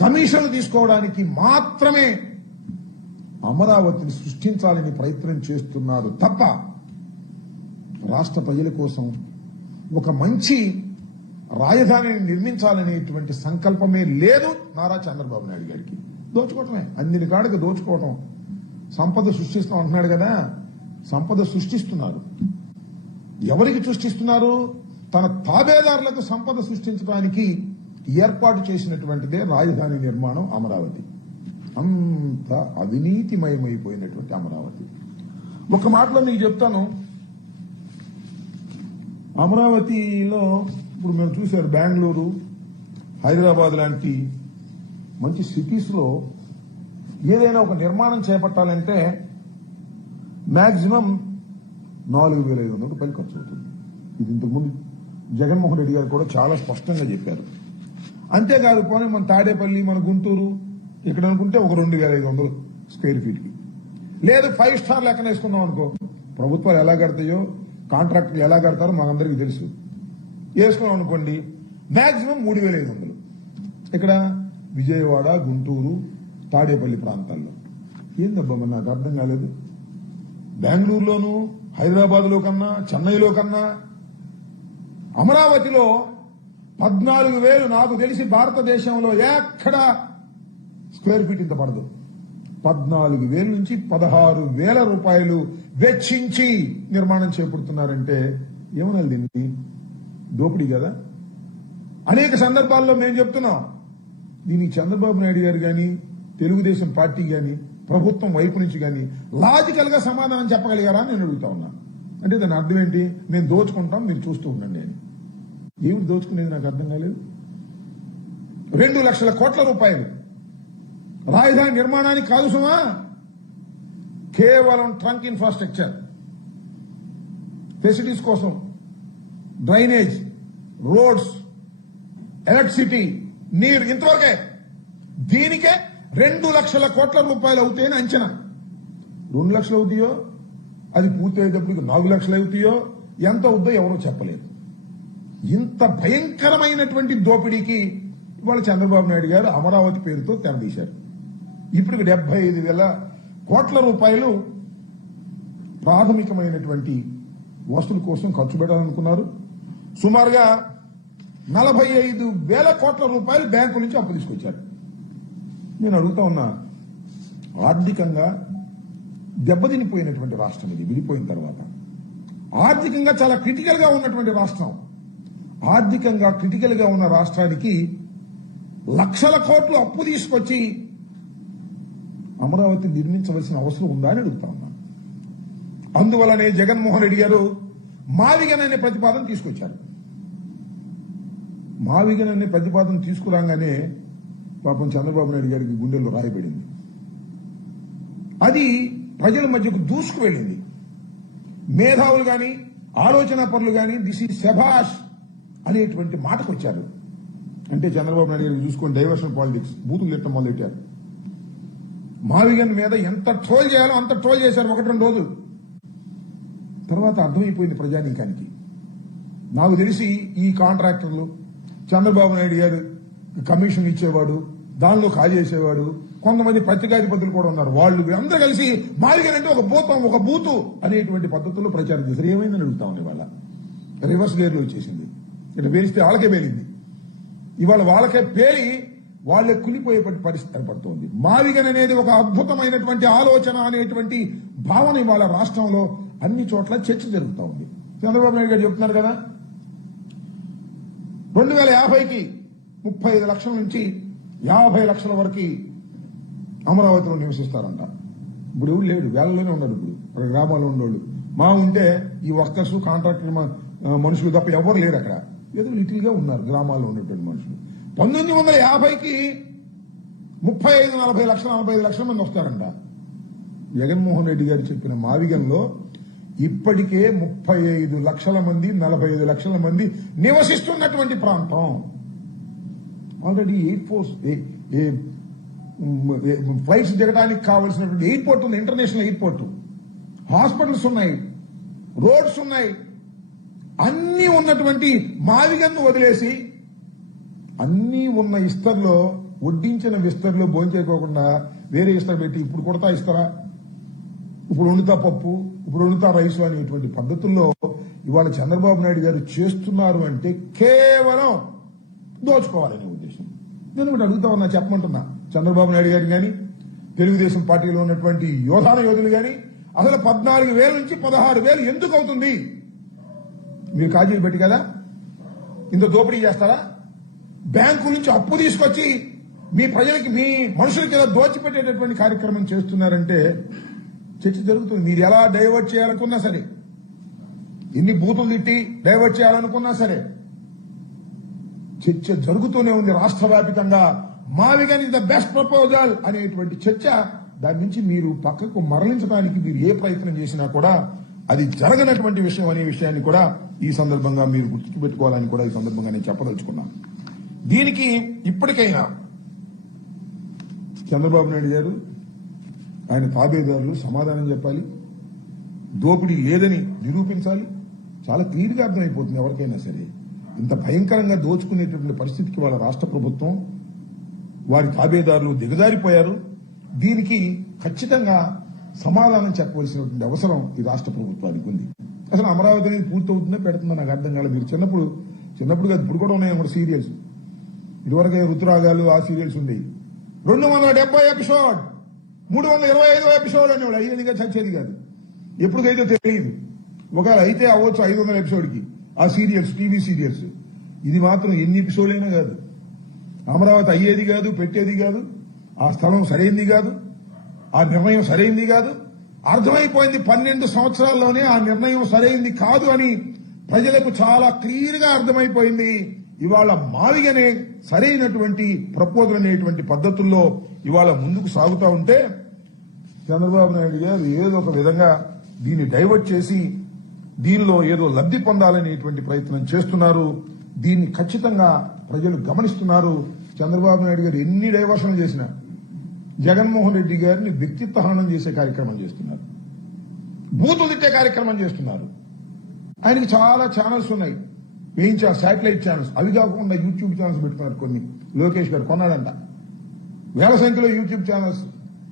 కమిషన్లు తీసుకోవడానికి మాత్రమే అమరావతిని సృష్టించాలని ప్రయత్నం చేస్తున్నారు తప్ప రాష్ట్ర ప్రజల కోసం ఒక మంచి రాజధానిని నిర్మించాలనేటువంటి సంకల్పమే లేదు నారా చంద్రబాబు నాయుడు గారికి. దోచుకోవటమే, అన్ని కాడకు దోచుకోవటం. సంపద సృష్టిస్తాం అంటున్నాడు కదా, సంపద సృష్టిస్తున్నారు. ఎవరికి సృష్టిస్తున్నారు? తన తాబేదారులకు సంపద సృష్టించడానికి ఏర్పాటు చేసినటువంటిదే రాజధాని నిర్మాణం అమరావతి. అంత అవినీతిమయమైపోయినటువంటి అమరావతి. ఒక మాటలో మీకు చెప్తాను, అమరావతిలో ఇప్పుడు మేము చూశారు బెంగళూరు, హైదరాబాద్ లాంటి మంచి సిటీస్ లో ఏదైనా ఒక నిర్మాణం చేపట్టాలంటే మాక్సిమం 4,500 రూపాయలు ఖర్చు అవుతుంది. ఇది ఇంతకుముందు జగన్మోహన్ రెడ్డి గారు కూడా చాలా స్పష్టంగా చెప్పారు. అంతేకాదు పోనీ మన తాడేపల్లి, మన గుంటూరు ఇక్కడ అనుకుంటే ఒక 2,500 స్క్వేర్ ఫీట్ కి, లేదు 5 స్టార్ లెక్కన వేసుకుందాం అనుకో. ప్రభుత్వాలు ఎలా కడతాయో, కాంట్రాక్టర్లు ఎలా కడతారో మనందరికీ తెలుసు. వేసుకున్నాం అనుకోండి మాక్సిమం 3,500. ఇక్కడ విజయవాడ, గుంటూరు, తాడేపల్లి ప్రాంతాల్లో. ఏందబ్బా మరి నాకు అర్థం కాలేదు. బెంగళూరులోను, హైదరాబాద్ లో కన్నా, చెన్నైలో కన్నా అమరావతిలో 14,000 నాకు తెలిసి భారతదేశంలో ఎక్కడ స్క్వేర్ ఫీట్ ఇంత పడదు. 14,000 నుంచి 16,000 రూపాయలు వెచ్చించి నిర్మాణం చేపడుతున్నారంటే ఏమనాలి దీన్ని? దోపిడీ కదా. అనేక సందర్భాల్లో మేము చెప్తున్నాం, దీనికి చంద్రబాబు నాయుడు గారు గాని, తెలుగుదేశం పార్టీ గాని, ప్రభుత్వం వైపు నుంచి గాని లాజికల్ గా సమాధానం చెప్పగలిగారా అని నేను అడుగుతా ఉన్నా. అంటే దాని అర్థం ఏంటి? మేము దోచుకుంటాం, మీరు చూస్తూ ఉండండి అని. ఏమిటి దోచుకునేది నాకు అర్థం కాలేదు. 2 లక్షల కోట్ల రూపాయలు రాజధాని నిర్మాణానికి కాదు సుమా, కేవలం ట్రంక్ ఇన్ఫ్రాస్ట్రక్చర్ ఫెసిలిటీస్ కోసం, డ్రైనేజ్, రోడ్స్, ఎలక్ట్రిసిటీ, నీరు, ఇంతవరకే. దీనికే 2 లక్షల కోట్ల రూపాయలు అవుతాయని అంచనా. 2 లక్షలు అవుతాయో, అది పూర్తి అయ్యేటప్పటికి 4 లక్షలు అవుతాయో, ఎంత అవుద్దో ఎవరో చెప్పలేదు. ఇంత భయంకరమైనటువంటి దోపిడీకి ఇవాళ చంద్రబాబు నాయుడు గారు అమరావతి పేరుతో తెరదీశారు. ఇప్పుడు 75,000 కోట్ల రూపాయలు ప్రాథమికమైనటువంటి వస్తువుల కోసం ఖర్చు పెట్టాలనుకున్నారు. సుమారుగా 45,000 కోట్ల రూపాయలు బ్యాంకు నుంచి అప్పు తీసుకొచ్చారు. నేను అడుగుతా ఉన్నా, ఆర్థికంగా దెబ్బతినిపోయినటువంటి రాష్ట్రం ఇది విడిపోయిన తర్వాత. ఆర్థికంగా చాలా క్రిటికల్ గా ఉన్నటువంటి రాష్ట్రం. ఆర్థికంగా క్రిటికల్ గా ఉన్న రాష్ట్రానికి లక్షల కోట్లు అప్పు తీసుకొచ్చి అమరావతి నిర్మించవలసిన అవసరం ఉందా అని అడుగుతా ఉన్నా. అందువల్లనే జగన్మోహన్ రెడ్డి గారు మావిగన్ అనే ప్రతిపాదన తీసుకొచ్చారు. మావిగన్ అనే ప్రతిపాదన తీసుకురాగానే పాపం చంద్రబాబు నాయుడు గారికి గుండెల్లో రాయబడింది. అది ప్రజల మధ్యకు దూసుకు వెళ్ళింది. మేధావులు గాని, ఆలోచన పరులు గాని దిస్ ఈజ్ శభాష్ అనేటువంటి మాటకు వచ్చారు. అంటే చంద్రబాబు నాయుడు గారికి చూసుకొని డైవర్షన్ పాలిటిక్స్ బూతులు తిట్టడం మొదలెట్టారు. మావిగన్ మీద ఎంత ట్రోల్ చేయాలో అంత ట్రోల్ చేశారు 1-2 రోజులు. తర్వాత అర్థమైపోయింది ప్రజానీకానికి. నాకు తెలిసి ఈ కాంట్రాక్టర్లు చంద్రబాబు నాయుడు గారు కమిషన్ ఇచ్చేవాడు, దానిలో కాజేసేవాడు, కొంతమంది పత్రికాధిపతులు కూడా ఉన్నారు. వాళ్ళు అందరూ కలిసి మావిగన్ అంటే ఒక బూతు అనేటువంటి పద్ధతుల్లో ప్రచారం చేశారు. ఏమైందని అడుగుతా ఉన్నాయి. వాళ్ళ రివర్స్ గేర్లో వచ్చేసింది. ఇట్లా పేలిస్తే వాళ్ళకే పేలింది. ఇవాళ వాళ్ళకే పేలి వాళ్ళే కులిపోయే పరిస్థితి ఏర్పడుతోంది. మావిగన్ అనేది ఒక అద్భుతమైనటువంటి ఆలోచన అనేటువంటి భావన ఇవాళ రాష్ట్రంలో అన్ని చోట్ల చర్చ జరుగుతూ ఉంది. చంద్రబాబు నాయుడు గారు చెప్తున్నారు కదా, 2050కి 35 లక్షల నుంచి 50 లక్షల వరకు అమరావతిలో నివసిస్తారంట. ఇప్పుడు ఎవరు లేడు, వేలలోనే ఉన్నారు. ఇప్పుడు అక్కడ గ్రామాల్లో ఉండేవాళ్ళు మా ఉంటే ఈ వర్కర్స్, కాంట్రాక్టర్ మనుషులు తప్ప ఎవరు లేరు అక్కడ. ఏదో లిటిల్ గా ఉన్నారు గ్రామాల్లో ఉన్నటువంటి మనుషులు. 1950కి 35-40 లక్షల 45 లక్షల మంది వస్తారంట. జగన్మోహన్ రెడ్డి గారు చెప్పిన మావిగంలో ఇప్పటికే 35 లక్షల మంది, 45 లక్షల మంది నివసిస్తున్నటువంటి ప్రాంతం. ఆల్రెడీ ఫ్లైట్స్ దిగడానికి కావలసినటువంటి ఎయిర్పోర్ట్ ఉంది, ఇంటర్నేషనల్ ఎయిర్పోర్ట్. హాస్పిటల్స్ ఉన్నాయి, రోడ్స్ ఉన్నాయి, అన్ని ఉన్నటువంటి మావిగన్ను వదిలేసి అన్ని ఉన్న ఇస్తర్లో వడ్డించిన విస్తర్లో భోంచేయకోకుండా వేరే ఇస్తర్ పెట్టి ఇప్పుడు కొడతా ఇస్తారా, ఇప్పుడు వండుతా పప్పు, ఇప్పుడు వండుతా రైసు అనేటువంటి పద్ధతుల్లో ఇవాళ చంద్రబాబు నాయుడు గారు చేస్తున్నారు అంటే కేవలం దోచుకోవాలనే ఉద్దేశం. నేను ఒకటి అడుగుతా ఉన్నా, చెప్పమంటున్నా చంద్రబాబు నాయుడు గారిని కానీ తెలుగుదేశం పార్టీలో ఉన్నటువంటి యోధులు కానీ అసలు 14,000 నుంచి 16,000 ఎందుకు అవుతుంది? మీరు కాజీలు పెట్టి కదా ఇంత దోపిడీ చేస్తారా? బ్యాంకు నుంచి అప్పు తీసుకొచ్చి మీ ప్రజలకి మీ మనుషులకి ఏదో దోచిపెట్టేటటువంటి కార్యక్రమం చేస్తున్నారంటే చర్చ జరుగుతుంది. మీరు ఎలా డైవర్ట్ చేయాలనుకున్నా సరే, ఎన్ని బూతులు తిట్టి డైవర్ట్ చేయాలనుకున్నా సరే చర్చ జరుగుతూనే ఉంది రాష్ట్ర వ్యాప్తంగా. మావిగన్ ఇస్ ద బెస్ట్ ప్రపోజల్ అనేటువంటి చర్చ. దాని నుంచి మీరు పక్కకు మరలించడానికి మీరు ఏ ప్రయత్నం చేసినా కూడా అది జరగనటువంటి విషయం అనే విషయాన్ని కూడా ఈ సందర్భంగా మీరు గుర్తుపెట్టుకోవాలని కూడా ఈ సందర్భంగా నేను చెప్పదలుచుకున్నాను. దీనికి ఇప్పటికైనా చంద్రబాబు నాయుడు గారు ఆయన తాబేదారులు సమాధానం చెప్పాలి, దోపిడీ లేదని నిరూపించాలి. చాలా క్లియర్గా అర్థమైపోతుంది ఎవరికైనా సరే. ఇంత భయంకరంగా దోచుకునేటువంటి పరిస్థితికి వాళ్ళ రాష్ట్ర ప్రభుత్వం వారి తాబేదారులు దిగజారిపోయారు. దీనికి ఖచ్చితంగా సమాధానం చెప్పవలసినటువంటి అవసరం ఈ రాష్ట్ర ప్రభుత్వానికి ఉంది. అసలు అమరావతి అనేది పూర్తవుతుందో పెడుతుందో నాకు అర్థం కాలేదు. మీరు చిన్నప్పుడు కాదు ఇప్పుడు కూడా ఉన్నాయి కూడా సీరియల్స్. ఇదివరకే రుతురాగాలు ఆ సీరియల్స్ ఉండేవి. 270 ఎపిసోడ్, 325 ఎపిసోడ్ అనేవాడు. అయ్యేదిగా చచ్చేది కాదు. ఎప్పటికైతే తెలియదు. ఒకవేళ అయితే అవ్వచ్చు 500 ఎపిసోడ్కి ఆ సీరియల్స్, టీవీ సీరియల్స్. ఇది మాత్రం ఎన్ని ఎపిసోడ్లైనా కాదు. అమరావతి అయ్యేది కాదు, పెట్టేది కాదు, ఆ స్థలం సరైంది కాదు, ఆ నిర్ణయం సరైంది కాదు. అర్థమైపోయింది 12 సంవత్సరాల్లోనే ఆ నిర్ణయం సరైంది కాదు అని ప్రజలకు చాలా క్లియర్ గా అర్థమైపోయింది. ఇవాళ మావిగనే సరైనటువంటి ప్రపోజల్ అనేటువంటి పద్ధతుల్లో ఇవాళ ముందుకు సాగుతూ ఉంటే చంద్రబాబు నాయుడు గారు ఏదో ఒక విధంగా దీన్ని డైవర్ట్ చేసి దీనిలో ఏదో లబ్ధి పొందాలనేటువంటి ప్రయత్నం చేస్తున్నారు. దీన్ని ఖచ్చితంగా ప్రజలు గమనిస్తున్నారు. చంద్రబాబు నాయుడు గారు ఎన్ని డైవర్షన్లు చేసినా జగన్మోహన్ రెడ్డి గారిని వ్యక్తిత్వ హననం చేసే కార్యక్రమం చేస్తున్నారు, బూతులు తిట్టే కార్యక్రమం చేస్తున్నారు. ఆయనకి చాలా ఛానల్స్ ఉన్నాయి, వేయించారు శాటిలైట్ ఛానల్స్. అవి కాకుండా యూట్యూబ్ ఛానల్స్ పెట్టుకున్నారు కొన్ని. లోకేష్ గారు కొన్నాడంట వేల సంఖ్యలో యూట్యూబ్ ఛానల్స్,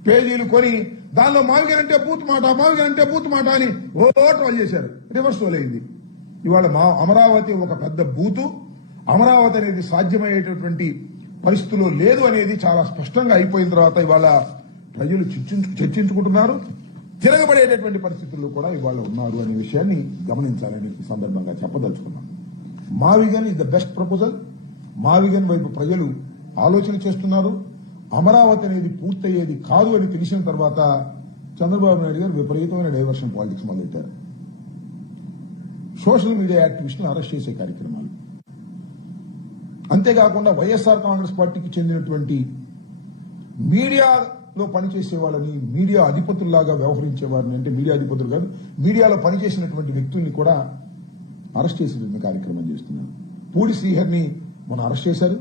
పేజీలు కొని దానిలో మావిగన్ అంటే బూత్ మాట, మావిగన్ అంటే బూత్ మాట అని ట్రోల్ చేశారు. రివర్స్ ట్రోల్ అయింది. ఇవాళ అమరావతి ఒక పెద్ద బూతు. అమరావతి అనేది సాధ్యమయ్యేటటువంటి పరిస్థితుల్లో లేదు అనేది చాలా స్పష్టంగా అయిపోయిన తర్వాత ఇవాళ ప్రజలు చర్చించుకుంటున్నారు. తిరగబడేటటువంటి పరిస్థితుల్లో కూడా ఇవాళ ఉన్నారు అనే విషయాన్ని గమనించాలని ఈ సందర్భంగా చెప్పదలుచుకున్నాను. మావిగన్ ఇస్ ద బెస్ట్ ప్రపోజల్. మావిగన్ వైపు ప్రజలు ఆలోచన చేస్తున్నారు. అమరావతి అనేది పూర్తయ్యేది కాదు అని తెలిసిన తర్వాత చంద్రబాబు నాయుడు గారు విపరీతమైన డైవర్షన్ పాలిటిక్స్ మొదలెట్టారు. సోషల్ మీడియా యాక్టివిస్టులను అరెస్ట్ చేసే కార్యక్రమాలు, అంతేకాకుండా వైఎస్ఆర్ కాంగ్రెస్ పార్టీకి చెందినటువంటి మీడియాలో పనిచేసే వాళ్ళని, మీడియా అధిపతుల్లాగా వ్యవహరించే వారిని, అంటే మీడియా అధిపతులు కాదు, మీడియాలో పనిచేసినటువంటి వ్యక్తుల్ని కూడా అరెస్ట్ చేసేటువంటి కార్యక్రమం చేస్తున్నారు. పూడి శ్రీహరిని మొన్న అరెస్ట్ చేశారు,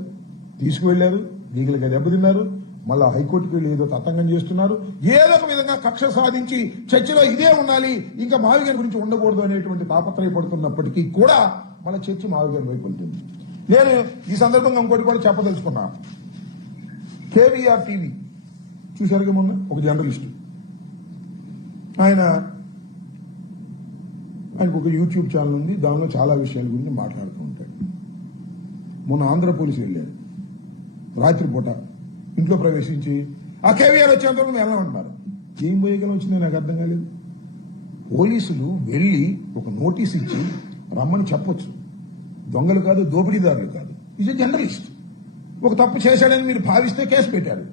తీసుకువెళ్లారు, లీగల్గా దెబ్బతిన్నారు, మళ్ళా హైకోర్టుకి వెళ్లి ఏదో తతంగం చేస్తున్నారు. ఏదో ఒక విధంగా కక్ష సాధించి చర్చలో ఇదే ఉండాలి, ఇంకా మావిగన్ గురించి ఉండకూడదు అనేటువంటి తాపత్రయపడుతున్నప్పటికీ కూడా మళ్ళీ చర్చ మావిగన్ వైపు వెళ్తుంది. నేను ఈ సందర్భంగా ఇంకోటి కూడా చెప్పదలుచుకున్నా. కేవీఆర్ టీవీ చూశారుగా మొన్న ఒక జర్నలిస్టు, ఆయనకు ఒక యూట్యూబ్ ఛానల్ ఉంది, దానిలో చాలా విషయాల గురించి మాట్లాడుతూ ఉంటాడు. మొన్న ఆంధ్ర పోలీసులు వెళ్ళారు, రాత్రిపూట ఇంట్లో ప్రవేశించి ఆ కేవీఆర్ వచ్చేంత వరకు వెళ్ళమంటున్నారు. ఏం పోయేగలం వచ్చిందో నాకు అర్థం కాలేదు. పోలీసులు వెళ్లి ఒక నోటీస్ ఇచ్చి రమ్మని చెప్పొచ్చు. దొంగలు కాదు, దోపిడీదారులు కాదు. Is a journalist. ఒక తప్పు చేశాడని మీరు భావిస్తే కేసు పెట్టారు.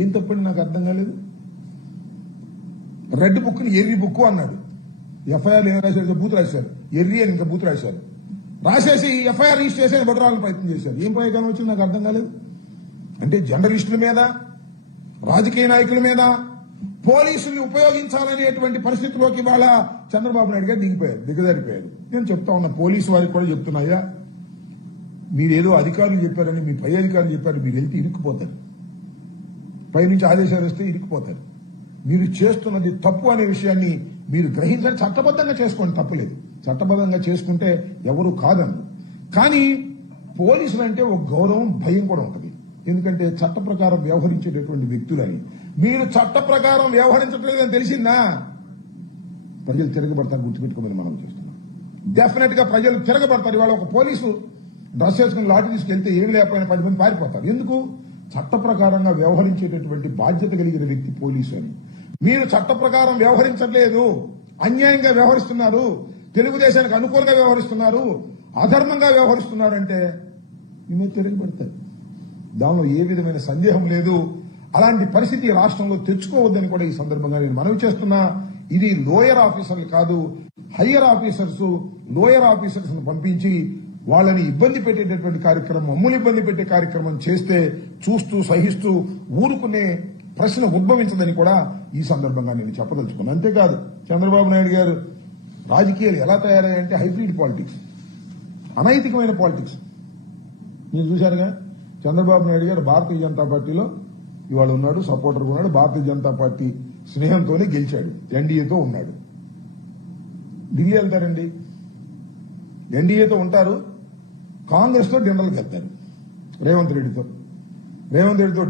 ఏం తప్పని నాకు అర్థం కాలేదు. రెడ్ బుక్ ని ఎర్రి బుక్ అన్నాడు. ఎఫ్ఐఆర్ ఏం రాశారు? బూత్ రాశారు, ఎర్రి అని ఇంకా బూత్ రాశారు. రాసేసి ఎఫ్ఐఆర్ రిజిస్టర్ చేసేది బెటరాలని ప్రయత్నం చేశారు. ఏం పోయేగానే వచ్చింది నాకు అర్థం కాలేదు. అంటే జర్నలిస్టుల మీద, రాజకీయ నాయకుల మీద పోలీసుల్ని ఉపయోగించాలనేటువంటి పరిస్థితిలోకి వాళ్ళ చంద్రబాబు నాయుడు గారు దిగజారిపోయారు. నేను చెప్తా ఉన్నా, పోలీసు వారికి కూడా చెప్తున్నాయా, మీరేదో అధికారులు చెప్పారని, మీ పై అధికారులు చెప్పారు, మీరు వెళ్తే ఇరుక్కుపోతారు. పైనుంచి ఆదేశాలు వస్తే ఇరుక్కుపోతారు. మీరు చేస్తున్నది తప్పు అనే విషయాన్ని మీరు గ్రహించండి, చట్టబద్ధంగా చేసుకోండి, తప్పులేదు. చట్టబద్ధంగా చేసుకుంటే ఎవరు కాదన్నారు. కానీ పోలీసులు అంటే ఒక గౌరవం, భయం కూడా ఉంటుంది. ఎందుకంటే చట్ట ప్రకారం వ్యవహరించేటటువంటి వ్యక్తులని మీరు చట్ట ప్రకారం వ్యవహరించట్లేదని తెలిసిందా ప్రజలు తిరగబడతారు. గుర్తుపెట్టుకోమని మనం చేస్తున్నాం. డెఫినెట్ గా ప్రజలు తిరగబడతారు. ఇవాళ ఒక పోలీసు డ్రెస్ వేసుకుని లాఠీ తీసుకెళ్తే ఏమి లేకపోయినా 10 మంది పారిపోతారు. ఎందుకు? చట్ట ప్రకారంగా వ్యవహరించేటటువంటి బాధ్యత కలిగిన వ్యక్తి పోలీసు అని. మీరు చట్ట ప్రకారం వ్యవహరించట్లేదు, అన్యాయంగా వ్యవహరిస్తున్నారు, తెలుగుదేశానికి అనుకూలంగా వ్యవహరిస్తున్నారు, అధర్మంగా వ్యవహరిస్తున్నారంటే మీ మీద తిరగబడతారు. దానిలో ఏ విధమైన సందేహం లేదు. అలాంటి పరిస్థితి రాష్ట్రంలో తెచ్చుకోవద్దని కూడా ఈ సందర్భంగా నేను మనవి చేస్తున్నా. ఇది లోయర్ ఆఫీసర్లు కాదు, హయ్యర్ ఆఫీసర్స్, లోయర్ ఆఫీసర్స్ పంపించి వాళ్ళని ఇబ్బంది పెట్టేటటువంటి కార్యక్రమం, మమ్మల్ని ఇబ్బంది పెట్టే కార్యక్రమం చేస్తే చూస్తూ సహిస్తూ ఊరుకునే ప్రశ్న ఉద్భవించదని కూడా ఈ సందర్భంగా నేను చెప్పదలుచుకున్నాను. అంతేకాదు చంద్రబాబు నాయుడు గారు రాజకీయాలు ఎలా తయారయ్యాయంటే హైబ్రిడ్ పాలిటిక్స్, అనైతికమైన పాలిటిక్స్. మీరు చూశారుగా, చంద్రబాబు నాయుడు గారు భారతీయ జనతా పార్టీలో ఇవాళ ఉన్నాడు, సపోర్టర్గా ఉన్నాడు, భారతీయ జనతా పార్టీ స్నేహంతోనే గెలిచాడు, ఎన్డీఏతో ఉన్నాడు. ఢిల్లీ వెళ్తారండి, ఎన్డీఏతో ఉంటారు, కాంగ్రెస్ తో డిన్నర్లకు వెళ్తారు. రేవంత్ రెడ్డితో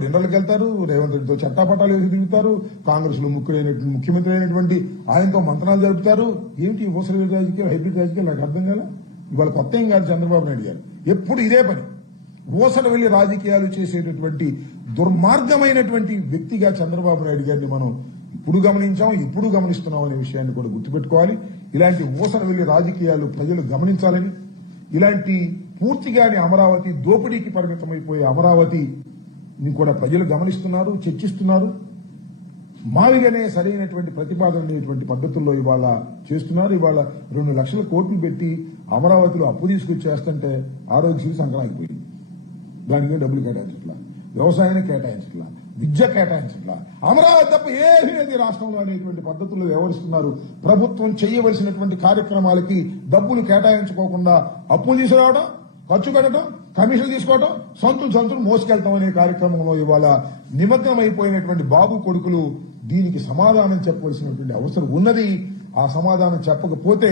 డిన్నర్లకు వెళ్తారు, రేవంత్ రెడ్డితో చట్టాపట్టాలు వేసి తిరుగుతారు, కాంగ్రెస్ లో ముఖ్యమంత్రి అయినటువంటి ఆయనతో మంత్రాలు జరుపుతారు. ఏమిటి ఊసరి రాజకీయాలు, హైబ్రిడ్ రాజకీయాలు? నాకు అర్థం కాల. ఇవాళ కొత్త ఏం కాదు చంద్రబాబు నాయుడు గారు, ఎప్పుడు ఇదే పని. ఊసర వెళ్లి రాజకీయాలు చేసేటటువంటి దుర్మార్గమైనటువంటి వ్యక్తిగా చంద్రబాబు నాయుడు గారిని మనం ఇప్పుడు గమనించాం, ఇప్పుడు గమనిస్తున్నాం అనే విషయాన్ని కూడా గుర్తుపెట్టుకోవాలి. ఇలాంటి ఊసర వెళ్లి రాజకీయాలు ప్రజలు గమనించాలని, ఇలాంటి పూర్తిగాని అమరావతి దోపిడీకి పరిమితమైపోయే అమరావతిని కూడా ప్రజలు గమనిస్తున్నారు, చర్చిస్తున్నారు. మావిగానే సరైనటువంటి ప్రతిపాదన అనేటువంటి పద్ధతుల్లో ఇవాళ చేస్తున్నారు. ఇవాళ 2 లక్షల కోట్లు పెట్టి అమరావతిలో అప్పు తీసుకొచ్చి చేస్తుంటే ఆరోగ్యశ్రీ సంకనాగిపోయింది. దానికి డబ్బులు కేటాయించట్లా, వ్యవసాయాన్ని కేటాయించట్లా, విద్య కేటాయించట్లా, అమరావతి తప్ప ఏమీ లేదు రాష్ట్రంలో అనేటువంటి పద్ధతుల్లో వ్యవహరిస్తున్నారు. ప్రభుత్వం చేయవలసినటువంటి కార్యక్రమాలకి డబ్బులు కేటాయించుకోకుండా అప్పులు తీసుకురావడం, ఖర్చు పెట్టడం, కమిషన్ తీసుకోవడం, సొంతులు మోసుకెళ్తాం అనే కార్యక్రమంలో ఇవాళ నిమగ్నమైపోయినటువంటి బాబు కొడుకులు దీనికి సమాధానం చెప్పవలసినటువంటి అవసరం ఉన్నది. ఆ సమాధానం చెప్పకపోతే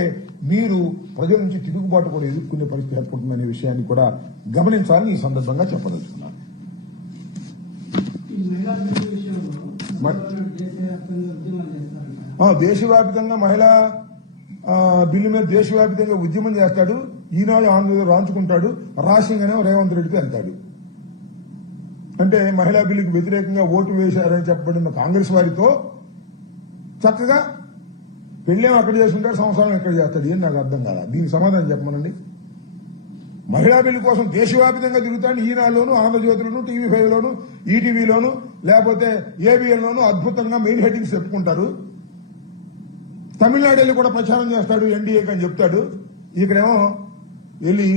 మీరు ప్రజల నుంచి తిరుగుబాటు కూడా ఎదుర్కొనే పరిస్థితి ఏర్పడుతుందనే విషయాన్ని కూడా గమనించాలని ఈ సందర్భంగా చెప్పదలుచుకున్నాను. దేశవ్యాప్తంగా మహిళా బిల్లు మీద దేశవ్యాప్తంగా ఉద్యమం చేస్తాడు. ఈనాడు ఆంధ్రప్రదేశ్ రాంచుకుంటాడు, రాష్ట్రంగానే రేవంత్ రెడ్డితో వెళ్తాడు. అంటే మహిళా బిల్లుకు వ్యతిరేకంగా ఓటు వేశారని చెప్పబడిన కాంగ్రెస్ వారితో చక్కగా పెళ్లేం అక్కడ చేసుకుంటాడు, సంవత్సరం ఎక్కడ చేస్తాడు. ఏం నాకు అర్థం కాదా? దీనికి సమాధానం చెప్పమనండి. మహిళా బిల్లు కోసం దేశవ్యాప్తంగా తిరుగుతాడు. ఈనాడులోను, ఆంధ్రజ్యోతిలోను, టీవీ5లోను, ఈటీవీలోను, లేకపోతే ఏబిఎల్లోను అద్భుతంగా మెయిన్ హెడ్డింగ్స్ చెప్పుకుంటారు. తమిళనాడు వెళ్ళి కూడా ప్రచారం చేస్తాడు, ఎన్డీఏకి అని చెప్తాడు. ఇక్కడేమో వెళ్ళి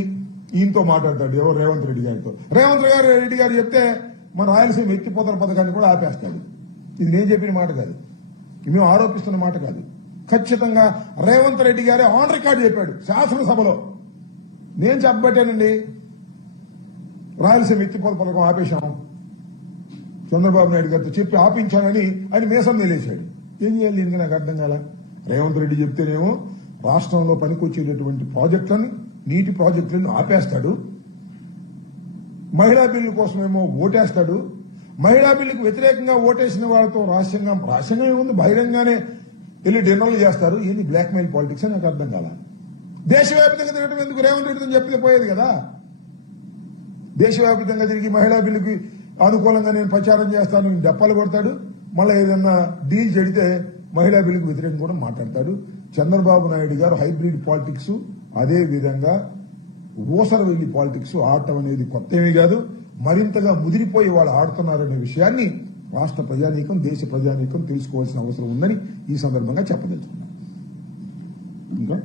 ఈయనతో మాట్లాడతాడు, ఎవరు? రేవంత్ రెడ్డి గారితో. రేవంత్ రెడ్డి గారు చెప్తే మన రాయలసీమ ఎత్తిపోతల పథకాన్ని కూడా ఆపేస్తాడు. ఇది నేను చెప్పిన మాట కాదు, మేము ఆరోపిస్తున్న మాట కాదు. ఖచ్చితంగా రేవంత్ రెడ్డి గారే ఆన్ రికార్డు చెప్పాడు శాసనసభలో. నేను చెప్పబట్టానండి, రాయలసీమ ఎత్తిపోతల పథకం ఆపేశాం, చంద్రబాబు నాయుడు గారితో చెప్పి ఆపించానని ఆయన మీసం నిలేశాడు. ఏం చేయాలి? దీనికి నాకు అర్థం కాల. రేవంత్ రెడ్డి చెప్తేనేమో రాష్ట్రంలో పనికొచ్చేటటువంటి ప్రాజెక్టులను, నీటి ప్రాజెక్టులను ఆపేస్తాడు. మహిళా బిల్లు కోసమేమో ఓటేస్తాడు. మహిళా బిల్లుకు వ్యతిరేకంగా ఓటేసిన వాళ్ళతో రహస్యంగా ఉంది, బహిరంగానే వెళ్ళి డిన్నర్లు చేస్తారు. ఏంది బ్లాక్ మెయిల్ పాలిటిక్స్ అని నాకు అర్థం కాల. దేశవ్యాప్తంగా తిరగడం ఎందుకు? రేవంత్ రెడ్డితో చెప్తే పోయేది కదా. దేశవ్యాప్తంగా తిరిగి మహిళా బిల్లుకి అనుకూలంగా నేను ప్రచారం చేస్తాను దెప్పలు కొడతాడు. మళ్ళీ ఏదన్నా డీల్ చెడితే మహిళా బిల్లుకు వ్యతిరేకంగా కూడా మాట్లాడతాడు. చంద్రబాబు నాయుడు గారు హైబ్రిడ్ పాలిటిక్స్, అదే విధంగా ఊసరవెల్లి పాలిటిక్స్ ఆడటం అనేది కొత్త ఏమీ కాదు. మరింతగా ముదిరిపోయి వాళ్ళు ఆడుతున్నారనే విషయాన్ని రాష్ట్ర ప్రజానీకం, దేశ ప్రజానీకం తెలుసుకోవాల్సిన అవసరం ఉందని ఈ సందర్భంగా చెప్పదలుచుకున్నాను. ఇంకా